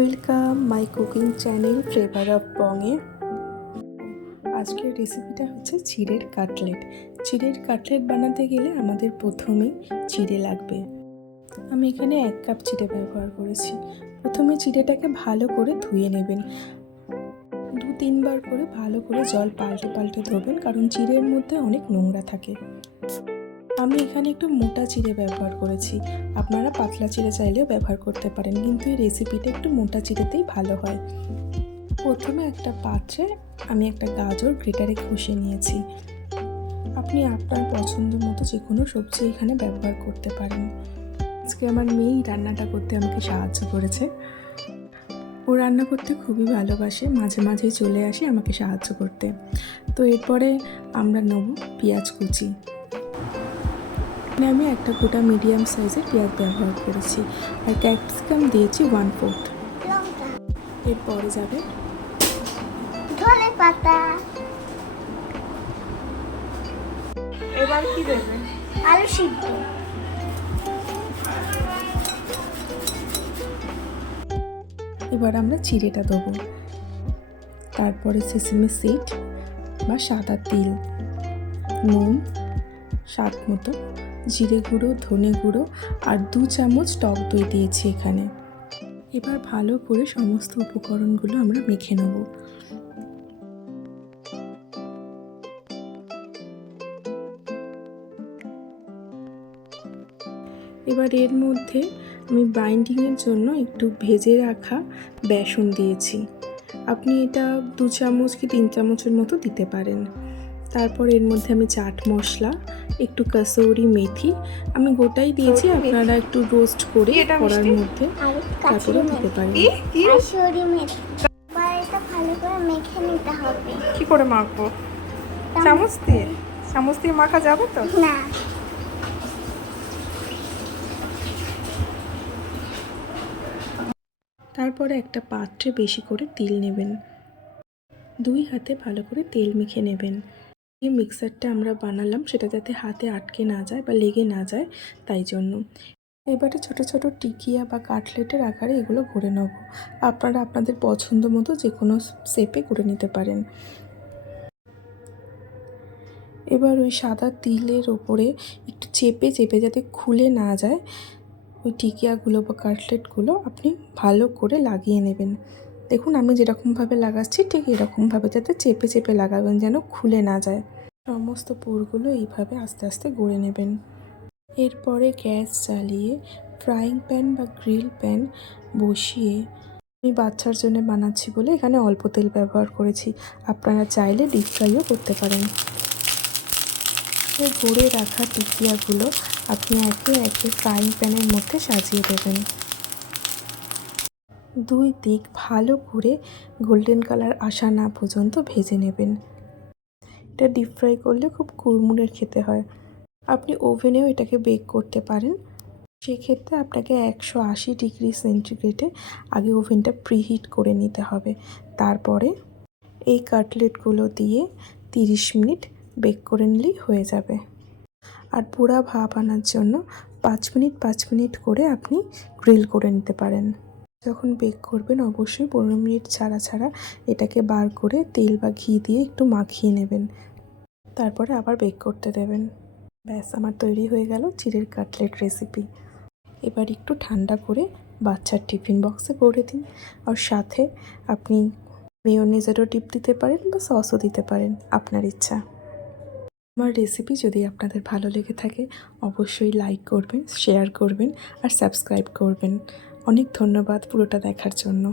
Welcome my cooking channel flavour of বংয়ে। আজকের রেসিপিটা হচ্ছে চিড়ের কাটলেট। চিড়ের কাটলেট বানাতে গেলে আমাদের প্রথমেই চিড়ে লাগবে। আমি এখানে 1 কাপ চিড়ে ব্যবহার করেছি। প্রথমে চিড়েটাকে ভালো করে ধুয়ে নেবেন। 2-3 বার করে ভালো করে জল পাল্টে পাল্টে ধোবেন, কারণ চিড়ের মধ্যে অনেক নোংরা থাকে। আমি এখানে একটু মোটা চিড়ে ব্যবহার করেছি, আপনারা পাতলা চিড়ে চাইলেও ব্যবহার করতে পারেন, কিন্তু এই রেসিপিটা একটু মোটা চিড়েতেই ভালো হয়। প্রথমে একটা পাত্রে আমি একটা গাজর গ্রেটারে ঘষে নিয়েছি। আপনি আপনার পছন্দ মতো যে কোনো সবজি এখানে ব্যবহার করতে পারেন। আজকে আমার মেয়েই রান্নাটা করতে আমাকে সাহায্য করেছে। ও রান্না করতে খুবই ভালোবাসে, মাঝে মাঝেই চলে আসে আমাকে সাহায্য করতে। তো এরপরে আমরা নেব পেঁয়াজ কুচি। আমি একটা গোটা মিডিয়াম সাইজের পেঁয়াজ ব্যবহার করেছি, আর ক্যাপসিকাম দিয়েছি 1/4। এরপরে যাবে ধনে পাতা। এবার কি দেবে? আলু সিদ্ধ। এবার আমরা চিড়েটা দেবো। তারপরে সেসমি সিড বা সাদা তিল, নুন স্বাদ মতো, জিরে গুঁড়ো, ধনে গুঁড়ো আর 2 চামচ টক দই দিয়েছি এখানে। এবার ভালো করে সমস্ত উপকরণগুলো আমরা মেখে নেব। এবার এর মধ্যে আমি বাইন্ডিংয়ের জন্য একটু ভেজে রাখা বেসন দিয়েছি। আপনি এটা 2 চামচ কি 3 চামচের মতো দিতে পারেন। তারপর এর মধ্যে আমি চাট মশলা, একটু কাসৌরি মেথি, আমি গোটাই দিয়েছি, আপনারা একটু রোস্ট করে কড়ার মধ্যে তারপরে দিতে পারেন। কাসুরি মেথি। এবার এটা ভালো করে মেখে নিতে হবে। কি করে মাখবো? চামচ দিয়ে? চামচ দিয়ে মাখা যাবে তো? না, তারপরে একটা পাত্রে বেশি করে তেল নেবেন, 2 হাতে ভালো করে তেল মেখে নেবেন। এই মিক্সারটা আমরা বানালাম সেটা যাতে হাতে আটকে না যায় বা লেগে না যায়, তাই জন্য। এবারে ছোট ছোট টিকিয়া বা কাটলেটের আকারে এগুলো করে নেব। আপনারা আপনাদের পছন্দ মতো যে কোনো শেপে করে নিতে পারেন। এবার ওই সাদা তিলের ওপরে একটু চেপে চেপে যাতে খুলে না যায়, ওই টিকিয়াগুলো বা কাটলেটগুলো আপনি ভালো করে লাগিয়ে নেবেন। দেখুন আমি যেরকমভাবে লাগাচ্ছি ঠিক এরকমভাবে যাতে চেপে চেপে লাগাবেন, যেন খুলে না যায়। সমস্ত পুরগুলো এইভাবে আস্তে আস্তে গড়ে নেবেন। এরপরে গ্যাস জ্বালিয়ে ফ্রাইং প্যান বা গ্রিল প্যান বসিয়ে, আমি বাচ্চার জন্য বানাচ্ছি বলে এখানে অল্প তেল ব্যবহার করেছি, আপনারা চাইলে ডিপ ফ্রাইও করতে পারেন। গড়ে রাখা টিকিয়াগুলো আপনি একে একে ফ্রাইং প্যানের মধ্যে সাজিয়ে দেবেন। 2 দিক ভালো করে গোল্ডেন কালার আসা না পর্যন্ত ভেজে নেবেন। এটা ডিপ ফ্রাই করলে খুব কুড়মুড়ের খেতে হয়। আপনি ওভেনেও এটাকে বেক করতে পারেন, সেক্ষেত্রে আপনাকে 180 ডিগ্রি সেন্টিগ্রেডে আগে ওভেনটা প্রিহিট করে নিতে হবে। তারপরে এই কাটলেটগুলো দিয়ে 30 মিনিট বেক করে নিলেই হয়ে যাবে। আর পোড়া ভাপ আনার জন্য 5 মিনিট করে আপনি গ্রিল করে নিতে পারেন। যখন বেক করবেন অবশ্যই 15 মিনিট ছাড়া ছাড়া এটাকে বার করে তেল বা ঘি দিয়ে একটু মাখিয়ে নেবেন, তারপরে আবার বেক করতে দেবেন। ব্যাস, আমার তৈরি হয়ে গেল চিড়ের কাটলেট রেসিপি। এবার একটু ঠান্ডা করে বাচ্চার টিফিন বক্সে ভরে দিন, আর সাথে আপনি মেয়োনেজেরও ডিপ দিতে পারেন বা সসও দিতে পারেন, আপনার ইচ্ছা। আমার রেসিপি যদি আপনাদের ভালো লেগে থাকে অবশ্যই লাইক করবেন, শেয়ার করবেন আর সাবস্ক্রাইব করবেন। অনেক ধন্যবাদ পুরোটা দেখার জন্য।